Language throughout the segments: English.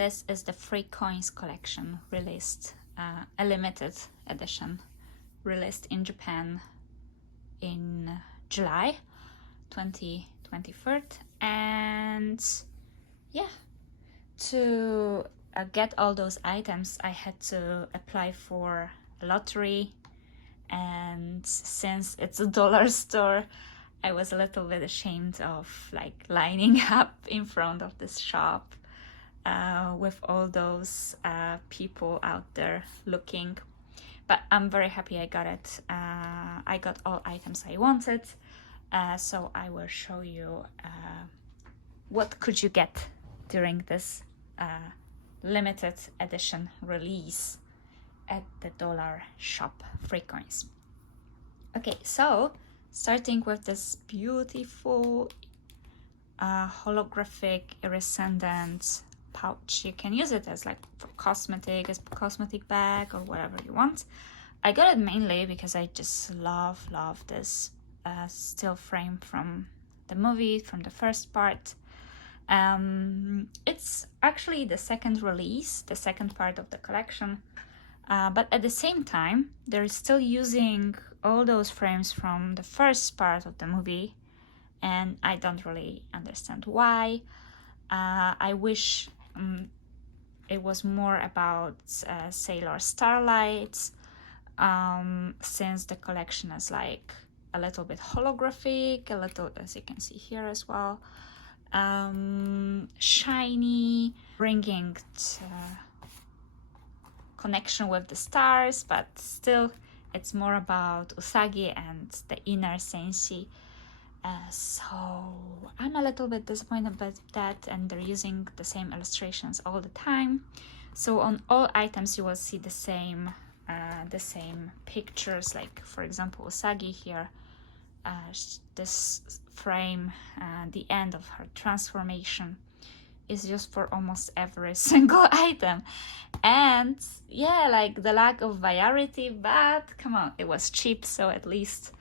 This is the 3coins collection released, a limited edition released in Japan in July 2023. And yeah, to get all those items, I had to apply for a lottery. And since it's a dollar store, I was a little bit ashamed of like lining up in front of this shop with all those people out there looking. But I'm very happy I got it. I got all items I wanted. So I will show you what could you get during this limited edition release at the dollar shop 3coins. Okay, so starting with this beautiful holographic iridescent pouch. You can use it as like for cosmetic, as cosmetic bag or whatever you want. I got it mainly because I just love this still frame from the movie, from the first part. It's actually the second release, the second part of the collection, but at the same time they're still using all those frames from the first part of the movie, and I don't really understand why. I wish it was more about Sailor Starlight, since the collection is like a little bit holographic, a little, as you can see here as well, shiny, bringing connection with the stars, but still it's more about Usagi and the inner senshi. So I'm a little bit disappointed about that, and they're using the same illustrations all the time. So on all items you will see the same pictures, like for example Usagi here, this frame, the end of her transformation is used for almost every single item. And yeah, like the lack of variety, but come on, it was cheap, so at least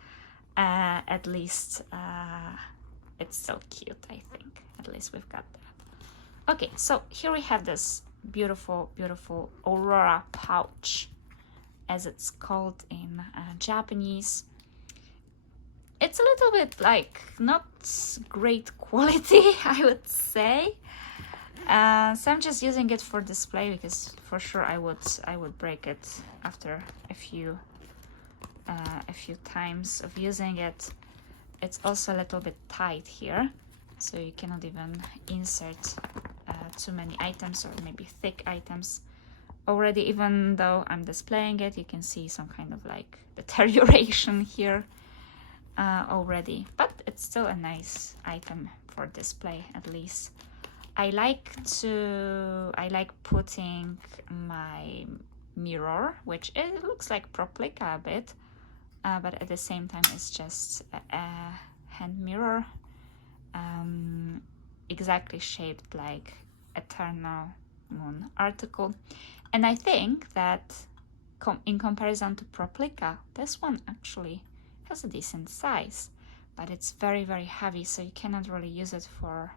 it's so cute. I think at least we've got that. Okay, so here we have this beautiful Aurora pouch, as it's called in Japanese. It's a little bit like not great quality, I would say. So I'm just using it for display because for sure I would break it after a few times of using it. It's also a little bit tight here, so you cannot even insert too many items, or maybe thick items. Already, even though I'm displaying it, you can see some kind of like deterioration here already, but it's still a nice item for display at least. I like putting my mirror, which it looks like Proplica a bit, but at the same time it's just a hand mirror, exactly shaped like Eternal Moon article. And I think that in comparison to Proplica, this one actually has a decent size, but it's very heavy, so you cannot really use it for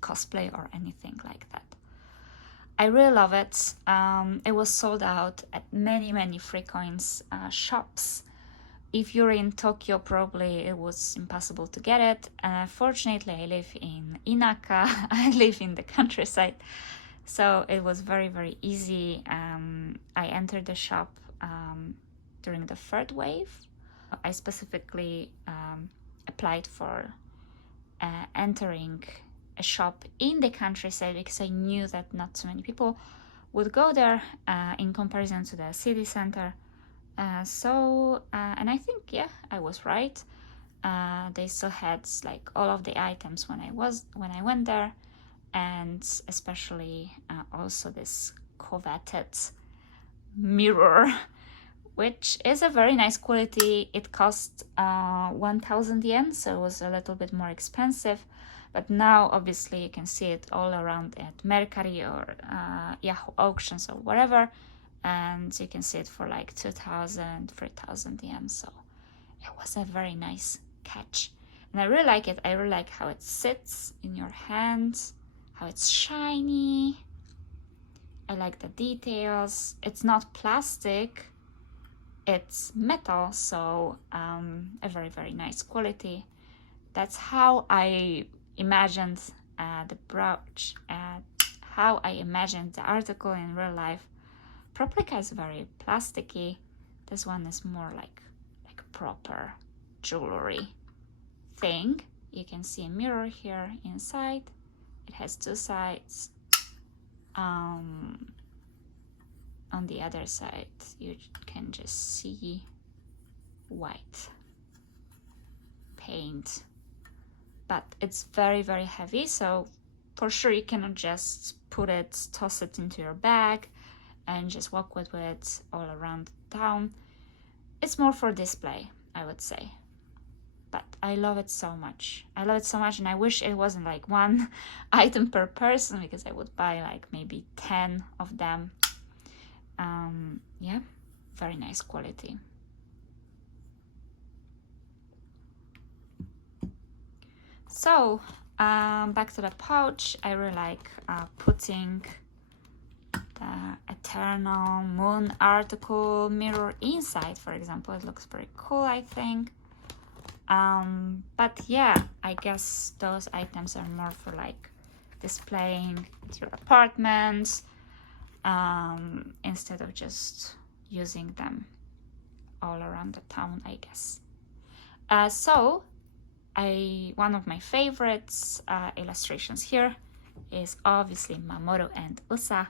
cosplay or anything like that. I really love it. It was sold out at many 3coins shops. If you're in Tokyo, probably it was impossible to get it. Fortunately, I live in Inaka. I live in the countryside, so it was very easy. I entered the shop during the third wave. I specifically applied for entering a shop in the countryside because I knew that not so many people would go there in comparison to the city center. And I think, yeah, I was right. They still had like all of the items when I went there, and especially also this coveted mirror, which is a very nice quality. It cost 1,000 yen, so it was a little bit more expensive. But now, obviously, you can see it all around at Mercari or Yahoo auctions or whatever, and you can see it for like 2,000, 3,000 yen. So it was a very nice catch, and I really like it. I really like how it sits in your hands, how it's shiny. I like the details. It's not plastic, it's metal, so a very, very nice quality. That's how I imagined the brooch, how I imagined the article in real life. Proplica is very plasticky. This one is more like proper jewelry thing. You can see a mirror here inside. It has two sides. On the other side, you can just see white paint, but it's very, very heavy, so for sure you cannot just put it, toss it into your bag and just walk with it all around town. It's more for display, I would say. But I love it so much. I love it so much, and I wish it wasn't like one item per person, because I would buy like maybe 10 of them. Yeah, very nice quality. So back to the pouch. I really like putting the Eternal Moon article mirror inside, for example. It looks very cool, I think. But yeah, I guess those items are more for like displaying at your apartment, instead of just using them all around the town, I guess. So one of my favorites illustrations here is obviously Mamoru and Usa.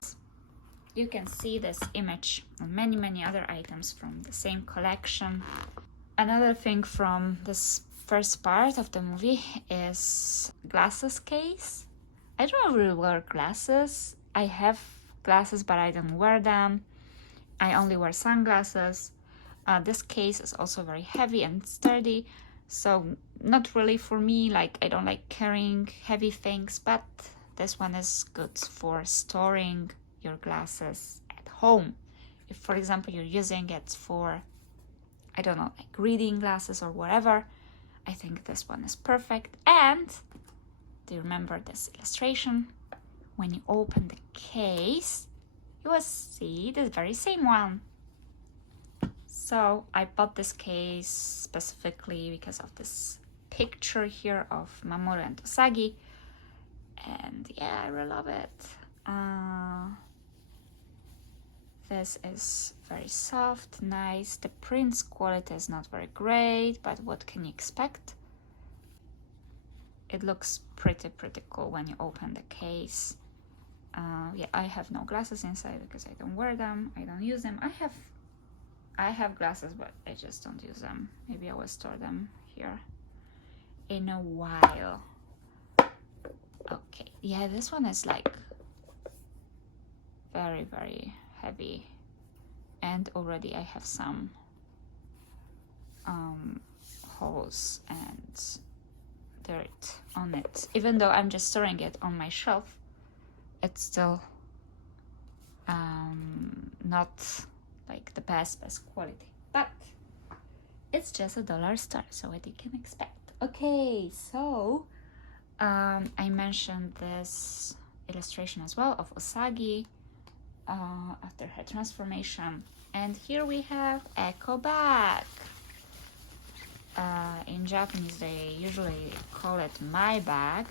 You can see this image on many, many other items from the same collection. Another thing from this first part of the movie is glasses case. I don't really wear glasses. I have glasses, but I don't wear them. I only wear sunglasses. This case is also very heavy and sturdy, so not really for me. Like, I don't like carrying heavy things, but this one is good for storing your glasses at home. If, for example, you're using it for, I don't know, like reading glasses or whatever, I think this one is perfect. And do you remember this illustration? When you open the case, you will see the very same one. So I bought this case specifically because of this picture here of Mamoru and Usagi, and yeah, I really love it. This is very soft, nice. The print quality is not very great, but what can you expect? It looks pretty cool when you open the case. Yeah, I have no glasses inside because I don't wear them. I don't use them. I have glasses, but I just don't use them. Maybe I will store them here in a while. Okay, yeah, this one is like very, very heavy, and already I have some holes and dirt on it. Even though I'm just storing it on my shelf, it's still not like the best quality, but it's just a dollar store, so what you can expect. Okay, so I mentioned this illustration as well of Usagi after her transformation, and here we have Eco Bag. In Japanese they usually call it my bag,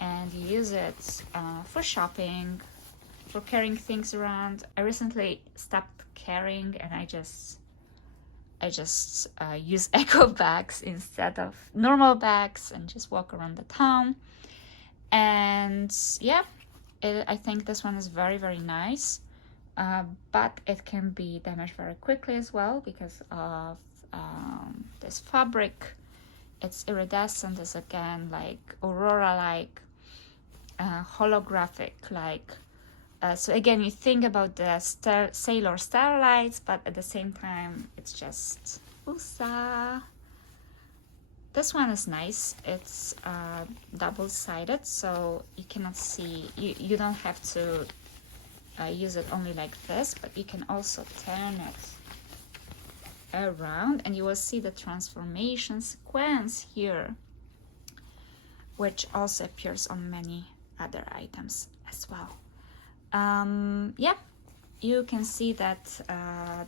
and you use it for shopping, for carrying things around. I recently stopped carrying, and I just use eco bags instead of normal bags and just walk around the town. And yeah, I think this one is very, very nice, but it can be damaged very quickly as well because of this fabric. It's iridescent. It's again like aurora, like holographic, like so again, you think about the Sailor Starlights, but at the same time it's just USA. This one is nice. It's double-sided, so you cannot see, you don't have to use it only like this, but you can also turn it around and you will see the transformation sequence here, which also appears on many other items as well. Yeah, you can see that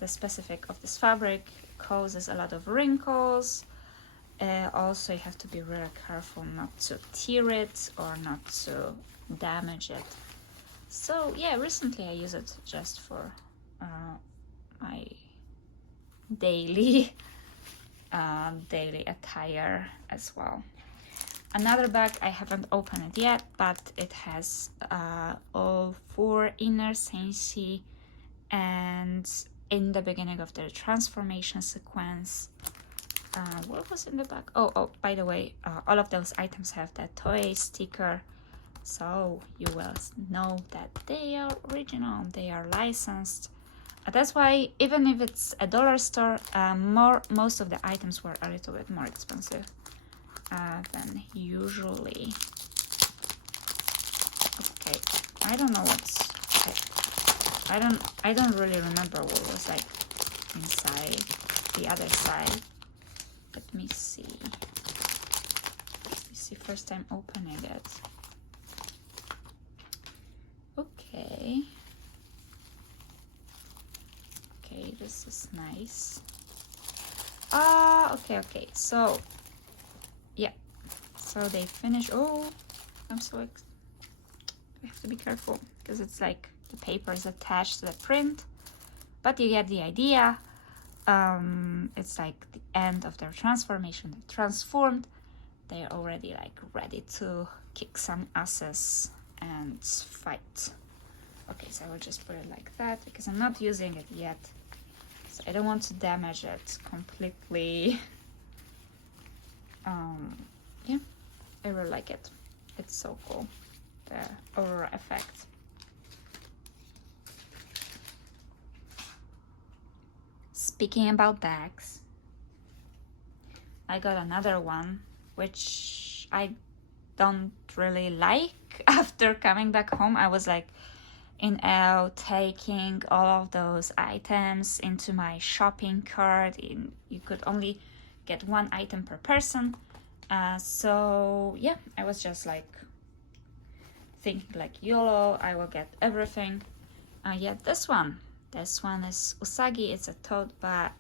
the specific of this fabric causes a lot of wrinkles. Also, you have to be really careful not to tear it or not to damage it. So yeah, recently I use it just for my daily attire as well. Another bag, I haven't opened it yet, but it has all 4 inner senshi, and in the beginning of the transformation sequence, what was in the bag? Oh, by the way, all of those items have that Toei sticker, so you will know that they are original, they are licensed. That's why even if it's a dollar store, most of the items were a little bit more expensive than usually. Okay, I don't know what's I don't really remember what was like inside the other side. Let me see. First time opening it. Okay. Okay, this is nice. Okay. So, yeah. So they finish. Oh, I'm so I have to be careful because it's like the paper is attached to the print. But you get the idea. It's like the end of their transformation. They transformed. They're already like ready to kick some asses and fight. Okay, so I will just put it like that because I'm not using it yet. So I don't want to damage it completely. Yeah, I really like it. It's so cool. The aurora effect. Speaking about bags, I got another one which I don't really like. After coming back home, I was like out taking all of those items into my shopping cart. You could only get 1 item per person, so yeah, I was just like thinking like YOLO, I will get everything. Yeah, this one is Usagi. It's a tote bag,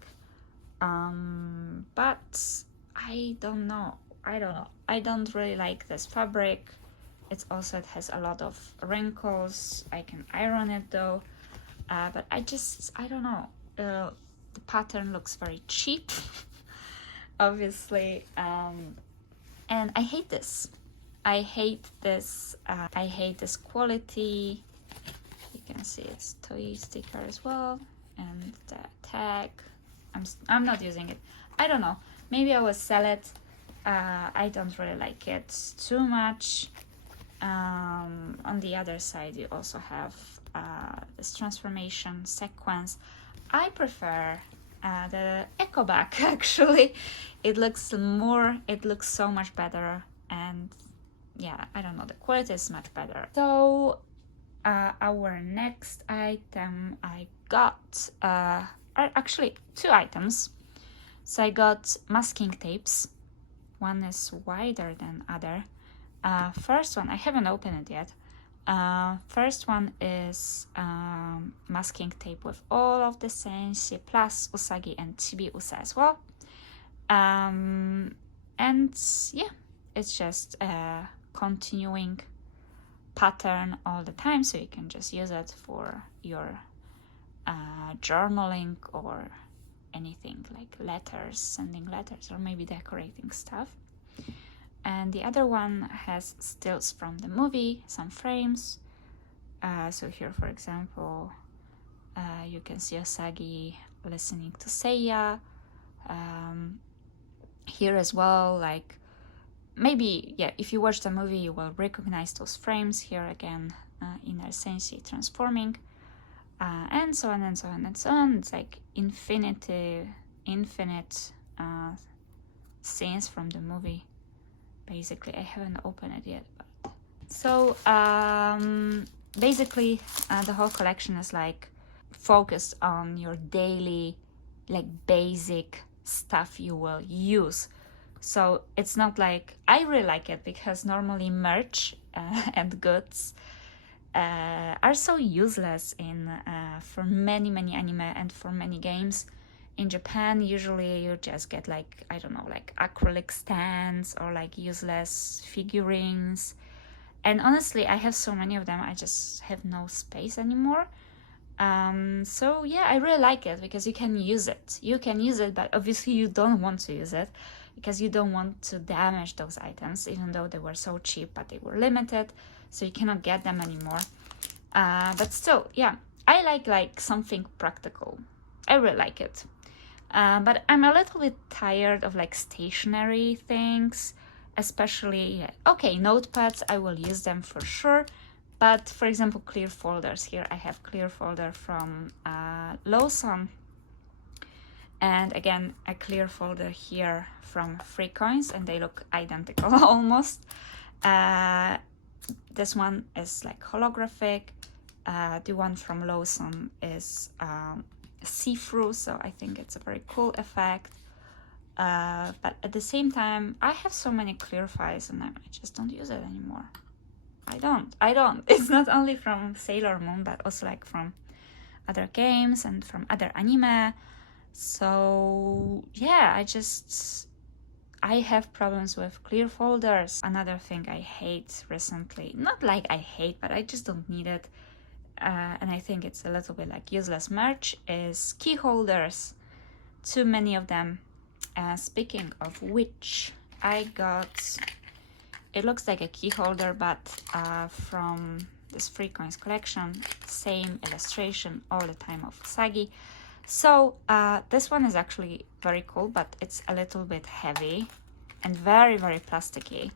but I don't know. I don't really like this fabric. It has a lot of wrinkles. I can iron it though, but I don't know. The pattern looks very cheap, obviously, and I hate this. I hate this quality. You can see it's Toei sticker as well, and the tag. I'm not using it. I don't know. Maybe I will sell it. I don't really like it too much. On the other side, you also have this transformation sequence. I prefer the eco bag actually. It looks so much better, and yeah, I don't know, the quality is much better. So our next item I got are actually 2 items. So I got masking tapes. One is wider than other. First one, I haven't opened it yet. First one is masking tape with all of the senshi plus Usagi and Chibi-Usa as well. And yeah, it's just a continuing pattern all the time, so you can just use it for your journaling or anything like letters, sending letters, or maybe decorating stuff. And the other one has stills from the movie, some frames. So here, for example, you can see Usagi listening to Seiya. Here as well, like maybe, yeah, if you watch the movie, you will recognize those frames. Here again, inner senshi transforming, and so on and so on and so on. It's like infinite scenes from the movie. Basically, I haven't opened it yet. But so basically, the whole collection is like focused on your daily, like basic stuff you will use. So it's not like, I really like it because normally merch and goods are so useless in for many anime and for many games. In Japan, usually you just get like, I don't know, like acrylic stands or like useless figurines. And honestly, I have so many of them, I just have no space anymore. So yeah, I really like it because you can use it. You can use it, but obviously you don't want to use it because you don't want to damage those items, even though they were so cheap, but they were limited, so you cannot get them anymore. But still, yeah, I like something practical. I really like it. But I'm a little bit tired of like stationary things, especially, okay, notepads, I will use them for sure. But for example, clear folders, here I have clear folder from Lawson. And again, a clear folder here from 3coins, and they look identical almost. This one is like holographic. The one from Lawson is see-through, so I think it's a very cool effect. But at the same time, I have so many clear files and I just don't use it anymore. I don't. It's not only from Sailor Moon, but also like from other games and from other anime. So yeah, I have problems with clear folders. Another thing I hate recently, not like I hate, but I just don't need it. And I think it's a little bit like useless merch, is key holders. Too many of them. Speaking of which, I got, it looks like a key holder, but from this 3coins collection, same illustration all the time of Usagi. So this one is actually very cool, but it's a little bit heavy and very plasticky.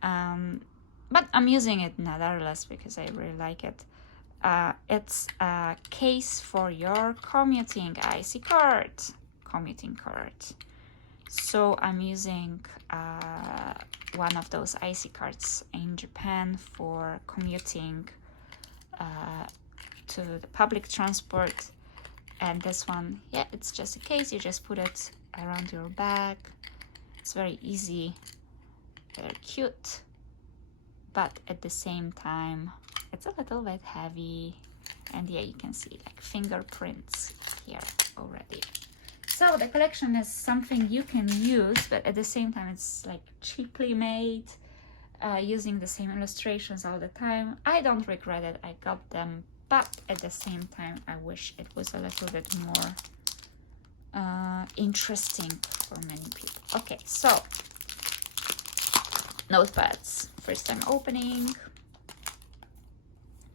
But I'm using it nevertheless because I really like it. It's a case for your commuting IC card, commuting card. So I'm using one of those IC cards in Japan for commuting to the public transport. And this one, yeah, it's just a case. You just put it around your bag. It's very easy, very cute, but at the same time, it's a little bit heavy. And yeah, you can see like fingerprints here already. So the collection is something you can use, but at the same time, it's like cheaply made, using the same illustrations all the time. I don't regret it. I got them, but at the same time, I wish it was a little bit more interesting for many people. Okay, so notepads, first time opening.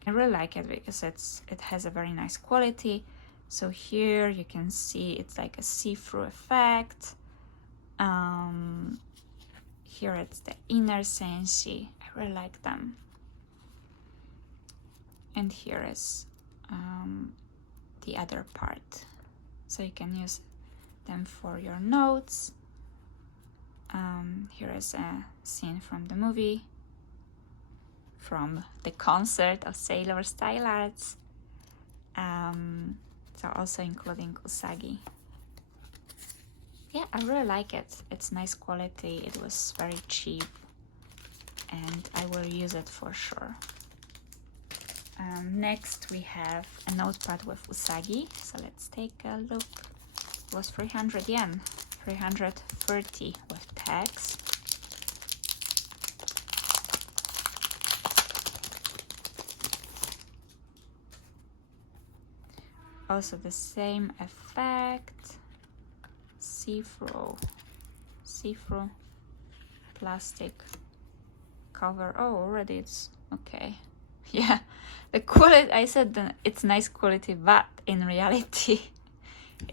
I really like it because it has a very nice quality. So here you can see it's like a see-through effect. Here it's the inner senshi. I really like them. And here is the other part. So you can use them for your notes. Here is a scene from the movie, from the concert of Sailor Style Arts. So also including Usagi. Yeah, I really like it. It's nice quality. It was very cheap, and I will use it for sure. Next we have a notepad with Usagi. So let's take a look. It was 300 yen, 330 with tax. Also the same effect, see-through plastic cover. Oh, already it's okay. Yeah, the quality, I said that it's nice quality, but in reality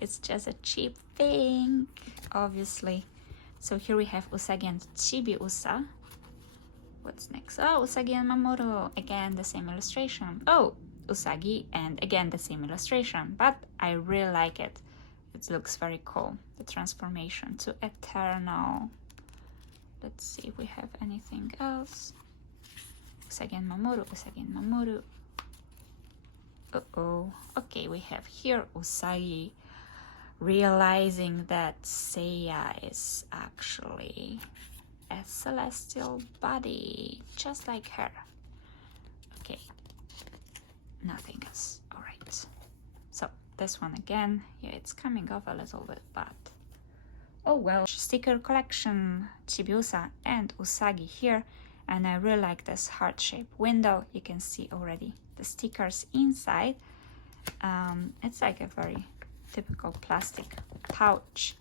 it's just a cheap thing, obviously. So here we have Usagi and Chibi-usa. What's next? Oh, Usagi and Mamoru, again the same illustration. Oh, Usagi, and again the same illustration, but I really like it. It looks very cool. The transformation to Eternal. Let's see if we have anything else. Usagi and Mamoru, Usagi and Mamoru. Okay, we have here Usagi realizing that Seiya is actually a celestial body, just like her. Okay, nothing else. All right. So this one again, yeah, it's coming off a little bit, but oh well. Sticker collection, Chibiusa and Usagi here, and I really like this heart-shaped window. You can see already the stickers inside. It's like a very typical plastic pouch.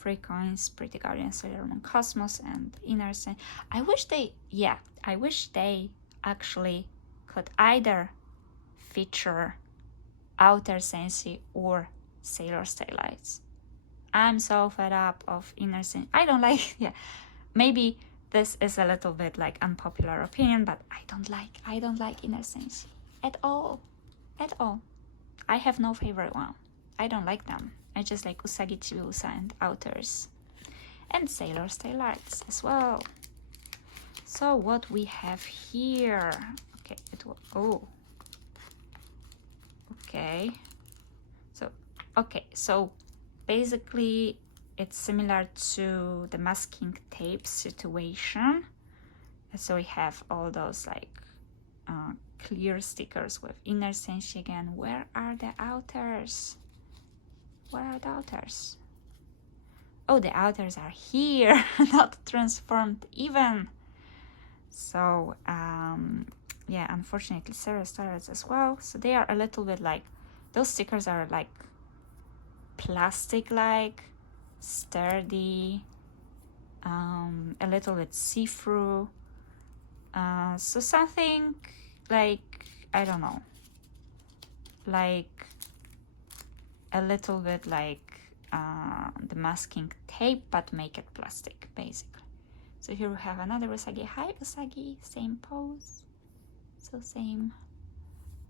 3coins, Pretty Guardian, Sailor Moon Cosmos, and Inner Sense. I wish they actually could either feature Outer Sensi or Sailor Stylites. I'm so fed up of Inner Sensi. I don't like, yeah, maybe this is a little bit like unpopular opinion, but I don't like Inner Sensi at all. I have no favorite one. I don't like them. I just like Usagi Chibiusa and Outers. And Sailor Stylites as well. So what we have here. Okay, okay. So basically it's similar to the masking tape situation. So we have all those like clear stickers with Inner Senshi again. Where are the outers? Where are the outers? Oh, the outers are here, not transformed even. So yeah, unfortunately Sailor Stylites as well. So they are a little bit like, those stickers are like plastic like, sturdy, a little bit see-through. So something like, I don't know, like a little bit like the masking tape, but make it plastic basically. So here we have another Usagi. Hi Usagi, same pose, so same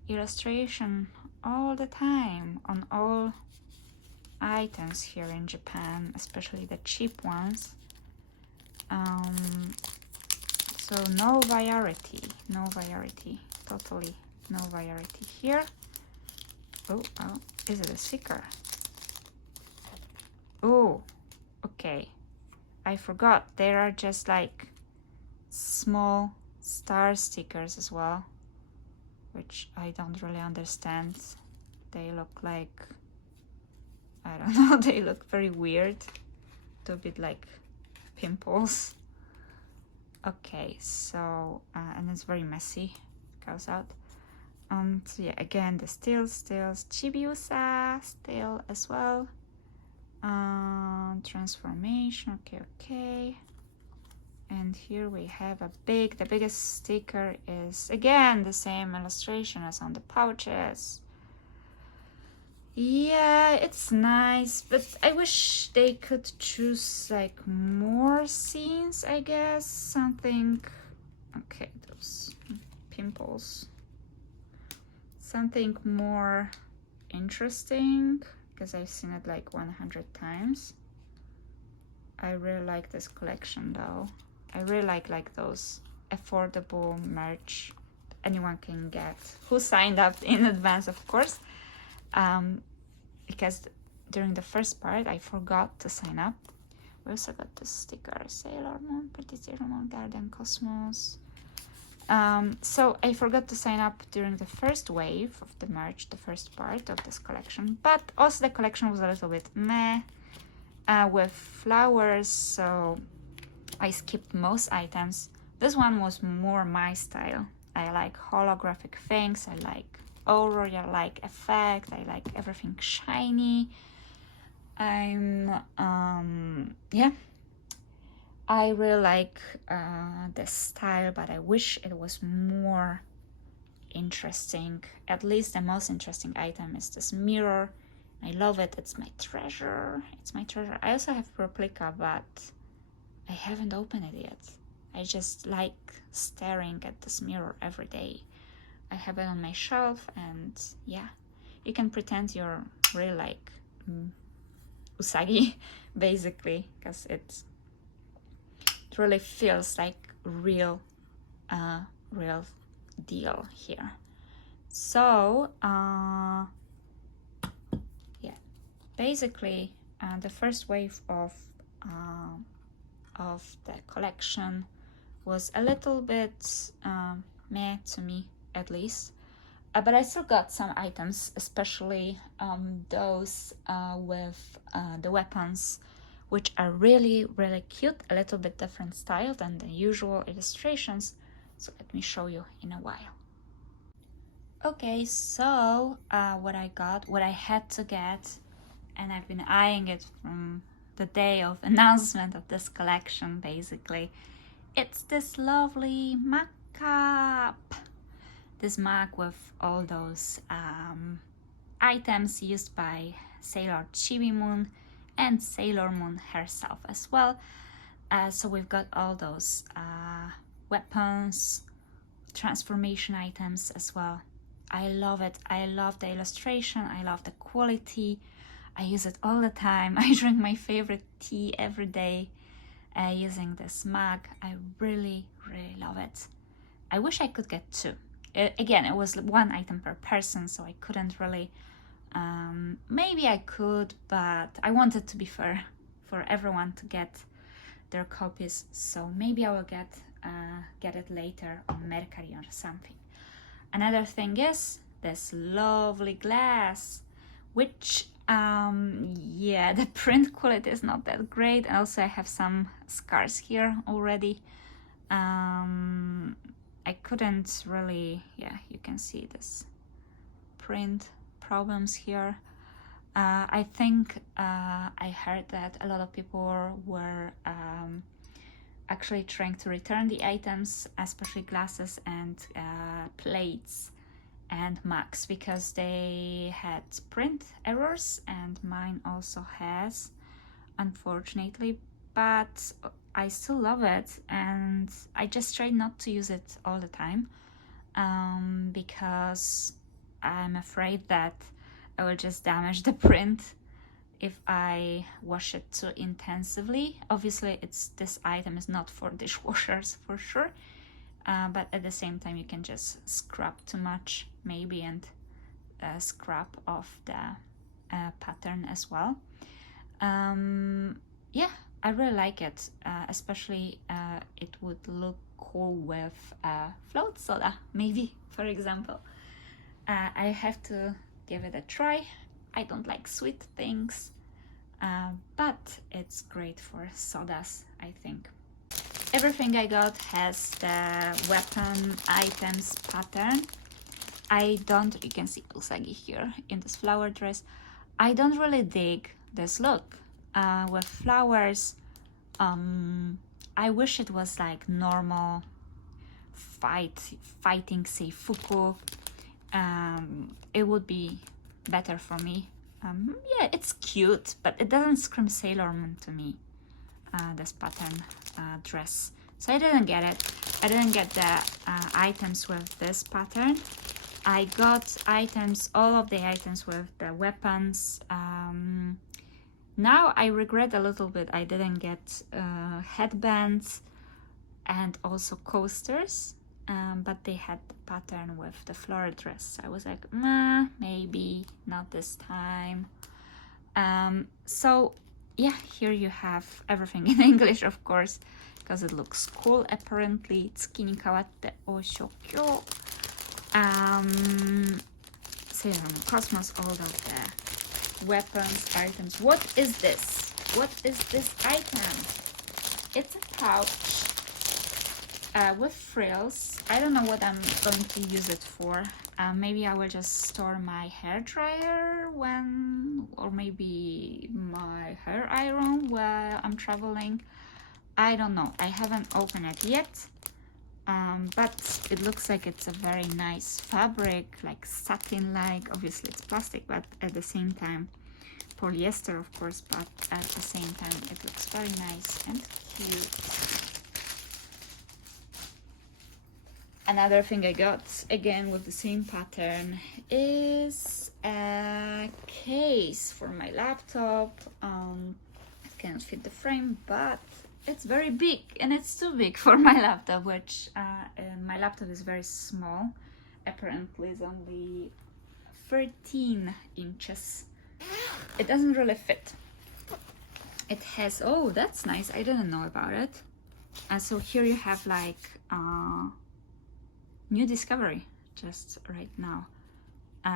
illustration all the time on all items here in Japan, especially the cheap ones. So no variety, totally no variety here. Oh, is it a sticker? Oh, okay, I forgot, there are just like small star stickers as well, which I don't really understand. They look like, I don't know, they look very weird, a bit like pimples. Okay, so and it's very messy, goes out. So yeah, again the stills, Chibiusa still as well. Transformation, okay. And here we have the biggest sticker is again the same illustration as on the pouches. Yeah, it's nice, but I wish they could choose like more scenes, I guess. Something, okay, those pimples. Something more interesting, because I've seen it like 100 times. I really like this collection though. I really like those affordable merch anyone can get who signed up in advance, of course. Because during the first part I forgot to sign up. We also got the sticker Sailor Moon, Pretty Sailor Moon, Garden Cosmos. So I forgot to sign up during the first wave of the merch, the first part of this collection, but also the collection was a little bit meh with flowers, so I skipped most items. This one was more my style. I like holographic things, I like aurora-like effect, I like everything shiny. Yeah, I really like the style, but I wish it was more interesting. At least the most interesting item is this mirror. I love it, it's my treasure. I also have replica, but I haven't opened it yet. I just like staring at this mirror every day. I have it on my shelf, and yeah, you can pretend you're really like Usagi basically, because it really feels like real deal here. So yeah, basically the first wave of the collection was a little bit meh to me, at least. But I still got some items, especially those with the weapons, which are really, really cute, a little bit different style than the usual illustrations. So let me show you in a while. Okay, so what I got, what I had to get, and I've been eyeing it from the day of announcement of this collection, basically. It's this lovely mug cup. This mug with all those items used by Sailor Chibi Moon and Sailor Moon herself as well. So we've got all those weapons, transformation items as well. I love it. I love the illustration. I love the quality. I use it all the time. I drink my favorite tea every day using this mug. I really, really love it. I wish I could get two. Again, it was one item per person, so I couldn't really. Maybe I could, but I wanted to be fair for everyone to get their copies. So maybe I will get it later on Mercari or something. Another thing is this lovely glass, which yeah, the print quality is not that great. And also I have some scars here already. I couldn't really, yeah, you can see this print problems here. I think I heard that a lot of people were actually trying to return the items, especially glasses and plates and mugs, because they had print errors, and mine also has, unfortunately. But I still love it, and I just try not to use it all the time because I'm afraid that I will just damage the print if I wash it too intensively. Obviously, this item is not for dishwashers for sure, but at the same time you can just scrub too much maybe and scrub off the pattern as well. Yeah, I really like it, especially it would look cool with float soda, maybe, for example. I have to give it a try. I don't like sweet things, but it's great for sodas, I think. Everything I got has the weapon items pattern. You can see Usagi here in this flower dress. I don't really dig this look with flowers. I wish it was like normal fighting Seifuku. It would be better for me. Yeah, it's cute, but it doesn't scream Sailor Moon to me, this pattern dress. So I didn't get it. I didn't get the items with this pattern. I got items, all of the items with the weapons. Now I regret a little bit I didn't get headbands and also coasters. But they had the pattern with the floral dress. I was like, maybe not this time. So yeah, here you have everything in English, of course, because it looks cool. Apparently, Tsuki ni kawatte o shokyo. Sailor Moon Cosmos, all of the weapons, items. What is this? What is this item? It's a pouch with frills. I don't know what I'm going to use it for. Maybe I will just store my hair dryer or maybe my hair iron while I'm traveling. I don't know. I haven't opened it yet. But it looks like it's a very nice fabric, like satin-like. Obviously it's plastic, but at the same time polyester, of course, but at the same time it looks very nice and cute. Another thing I got, again with the same pattern, is a case for my laptop. It cannot fit the frame, but it's very big, and it's too big for my laptop, which my laptop is very small. Apparently it's only 13 inches. it doesn't really fit. It has, oh, that's nice, I didn't know about it. So here you have like new discovery just right now.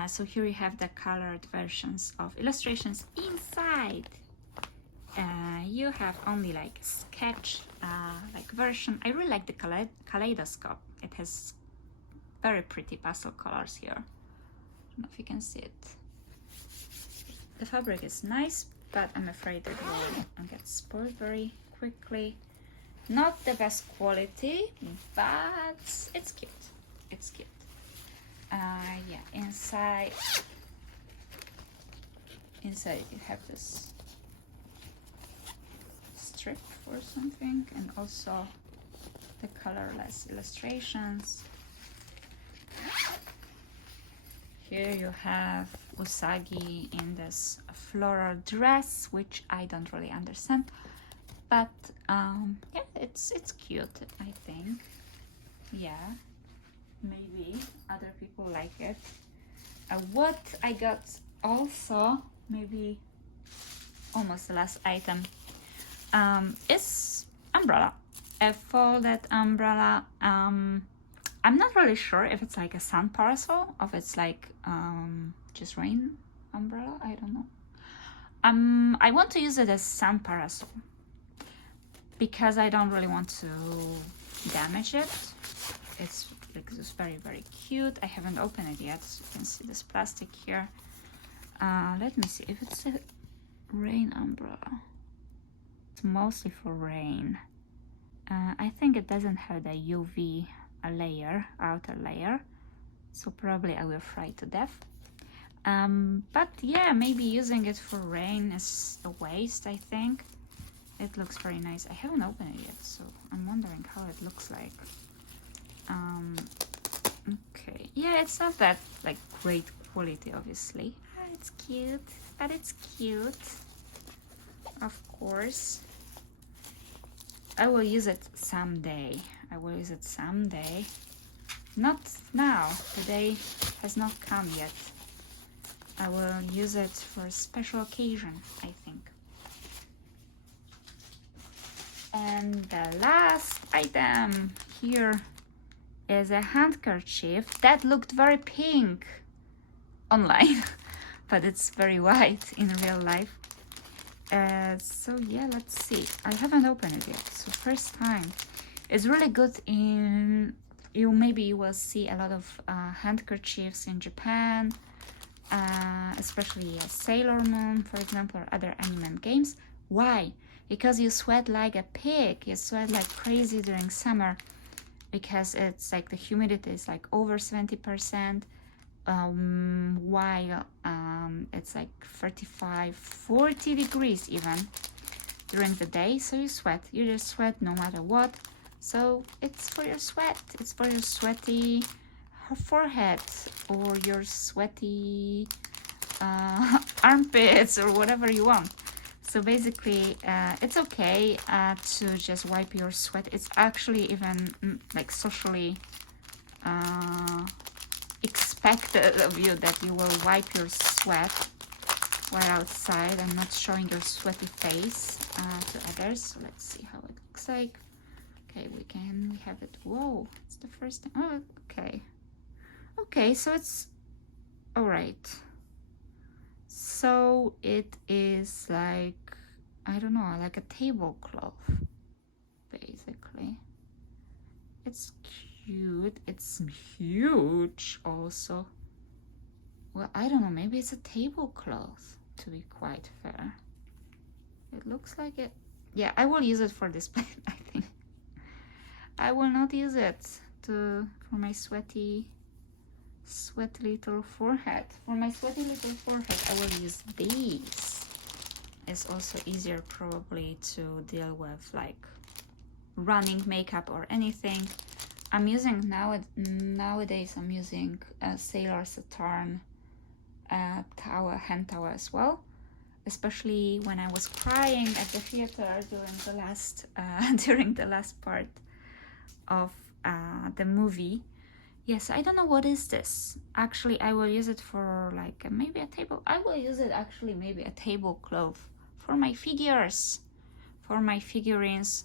So here you have the colored versions of illustrations inside. You have only like sketch like version. I really like the kaleidoscope. It has very pretty pastel colors here. I don't know if you can see it. The fabric is nice, but I'm afraid it will get spoiled very quickly. Not the best quality, but it's cute. It's cute. Yeah, inside you have this strip or something, and also the colorless illustrations. Here you have Usagi in this floral dress, which I don't really understand, but yeah, it's cute, I think. Yeah, maybe other people like it. What I got also, maybe almost the last item, is umbrella, a folded umbrella. I'm not really sure if it's like a sun parasol or if it's like just rain umbrella. I don't know. I want to use it as sun parasol because I don't really want to damage it. It's like just very, very cute. I haven't opened it yet, so you can see this plastic here. Let me see if it's a rain umbrella. It's mostly for rain. I think it doesn't have the UV layer, outer layer, so probably I will fry to death. But yeah, maybe using it for rain is a waste, I think. It looks very nice. I haven't opened it yet, so I'm wondering how it looks like. Okay, yeah, it's not that like great quality, obviously. It's cute, but it's cute, of course. I will use it someday. I will use it someday. Not now. The day has not come yet. I will use it for a special occasion, I think. And the last item here is a handkerchief that looked very pink online, but it's very white in real life. So yeah, let's see. I haven't opened it yet, so first time. It's really good in, maybe you will see a lot of handkerchiefs in Japan, especially Sailor Moon, for example, or other anime games. Why? Because you sweat like a pig. You sweat like crazy during summer because it's like the humidity is like over 70%, while it's like 35, 40 degrees even during the day. So you sweat. You just sweat no matter what. So it's for your sweat. It's for your sweaty forehead or your sweaty armpits or whatever you want. So basically, it's okay to just wipe your sweat. It's actually even like socially expected of you that you will wipe your sweat while outside and not showing your sweaty face to others. So let's see how it looks like. Okay, we have it. Whoa, it's the first time. Oh, okay. Okay, so it's all right. So it is like, I don't know, like a tablecloth, basically. It's cute. It's huge also. Well, I don't know, maybe it's a tablecloth, to be quite fair. It looks like it. Yeah, I will use it for display, I think. I will not use it for my sweaty little forehead. For my sweaty little forehead, I will use these. It's also easier probably to deal with like running makeup or anything. I'm using nowadays I'm using a Sailor Saturn hand towel as well, especially when I was crying at the theater during the last part of the movie. Yes, I don't know what is this. Actually, I will use it for like maybe a table. I will use it actually maybe a tablecloth for my figures, for my figurines.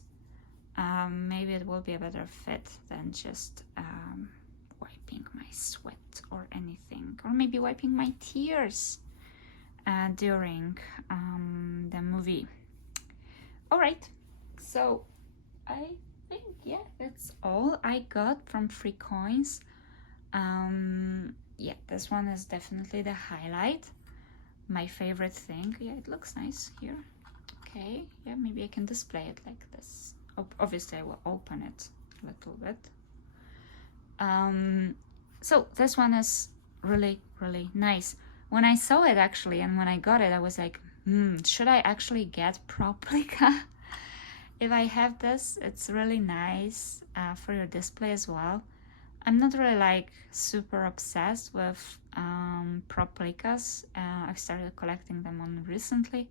Maybe it will be a better fit than just wiping my sweat or anything, or maybe wiping my tears during the movie. All right, so I think, yeah, that's all I got from 3coins. Yeah, this one is definitely the highlight. My favorite thing. Yeah, it looks nice here. Okay, yeah, maybe I can display it like this. Obviously, I will open it a little bit. So this one is really, really nice. When I saw it actually, and when I got it, I was like, should I actually get Proplica? If I have this, it's really nice for your display as well. I'm not really like super obsessed with Proplicas. I've started collecting them on recently,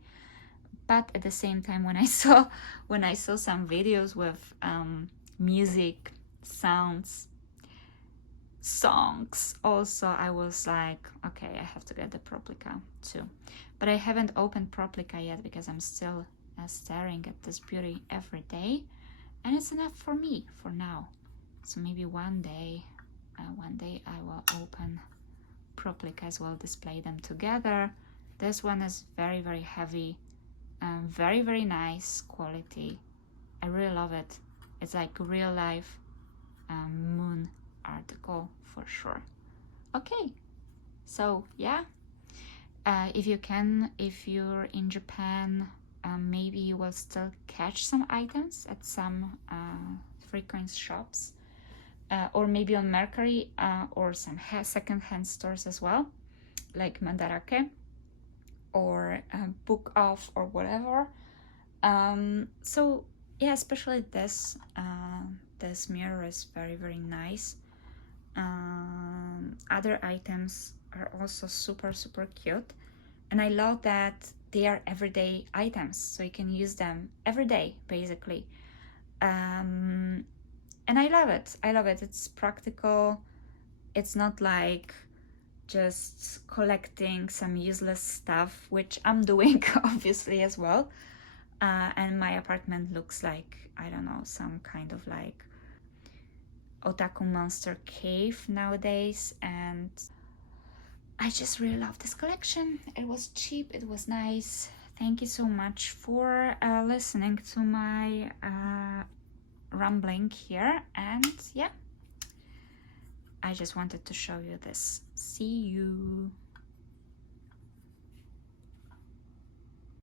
but at the same time, when I saw some videos with music, sounds, songs, also I was like, okay, I have to get the Proplica too. But I haven't opened Proplica yet because I'm still staring at this beauty every day, and it's enough for me for now. So maybe one day I will open Proplica as well, display them together. This one is very, very heavy, very, very nice quality. I really love it. It's like real life moon article for sure. Okay, so yeah, if you're in Japan, maybe you will still catch some items at some 3coins shops, or maybe on Mercari, or some second-hand stores as well, like Mandarake or Book Off or whatever. So yeah, especially this mirror is very, very nice. Other items are also super, super cute, and I love that they are everyday items, so you can use them every day basically. And I love it. It's practical. It's not like just collecting some useless stuff, which I'm doing obviously as well. And my apartment looks like, I don't know, some kind of like otaku monster cave nowadays, and I just really love this collection. It was cheap, it was nice. Thank you so much for listening to my rambling here, and yeah, I just wanted to show you this. See you.